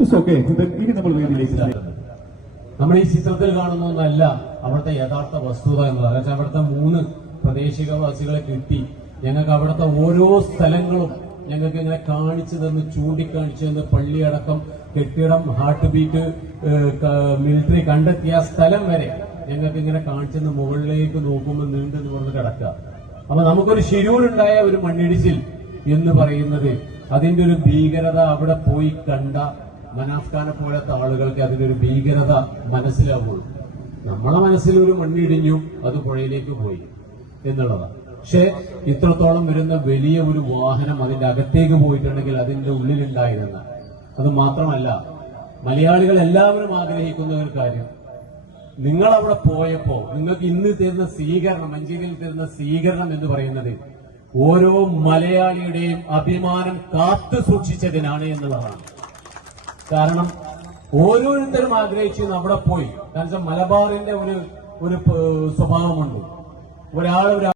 ഇനി നമ്മൾ നമ്മൾ ഈ ചിത്രത്തിൽ കാണുന്ന ഒന്നല്ല അവിടുത്തെ യഥാർത്ഥ വസ്തുത എന്നുള്ളത് അതായത് അവിടുത്തെ മൂന്ന് പ്രദേശികവാസികളെ കിട്ടി. ഞങ്ങൾക്ക് അവിടുത്തെ ഓരോ സ്ഥലങ്ങളും ഞങ്ങൾക്ക് ഇങ്ങനെ കാണിച്ചു തന്ന് ചൂണ്ടിക്കാണിച്ചു തന്ന്. പള്ളിയടക്കം കെട്ടിടം ഹാർട്ട് ബീറ്റ് മിലിറ്ററി കണ്ടെത്തിയ സ്ഥലം വരെ ഞങ്ങൾക്ക് ഇങ്ങനെ കാണിച്ചെന്ന് മുകളിലേക്ക് നോക്കുമ്പോൾ നീണ്ടു നിവർന്ന് കിടക്കുക. അപ്പൊ നമുക്കൊരു ശിരൂരുണ്ടായ ഒരു മണ്ണിടിച്ചിൽ എന്ന് പറയുന്നത് അതിന്റെ ഒരു ഭീകരത അവിടെ പോയി കണ്ട മനാഫ് പോലെ പോലത്തെ ആളുകൾക്ക് അതിനൊരു ഭീകരത മനസ്സിലാവുള്ളൂ. നമ്മളെ മനസ്സിൽ ഒരു മണ്ണിടിഞ്ഞു അത് പുഴയിലേക്ക് പോയി എന്നുള്ളതാണ് പക്ഷെ ഇത്രത്തോളം വരുന്ന വലിയ ഒരു വാഹനം അതിന്റെ അകത്തേക്ക് പോയിട്ടുണ്ടെങ്കിൽ അതിന്റെ ഉള്ളിലുണ്ടായിരുന്ന അത് മാത്രമല്ല മലയാളികൾ എല്ലാവരും ആഗ്രഹിക്കുന്ന ഒരു കാര്യം. നിങ്ങൾ അവിടെ പോയപ്പോ നിങ്ങൾക്ക് ഇന്ന് തരുന്ന സ്വീകരണം മഞ്ചേരിയിൽ തരുന്ന സ്വീകരണം എന്ന് പറയുന്നത് ഓരോ മലയാളിയുടെയും അഭിമാനം കാത്തു സൂക്ഷിച്ചതിനാണ് എന്നുള്ളതാണ്. കാരണം ഓരോരുത്തരും ആഗ്രഹിച്ച് അവിടെ പോയി. കാരണം മലബാറിന്റെ ഒരു ഒരു സ്വഭാവമുണ്ട്. ഒരാൾ ഒരു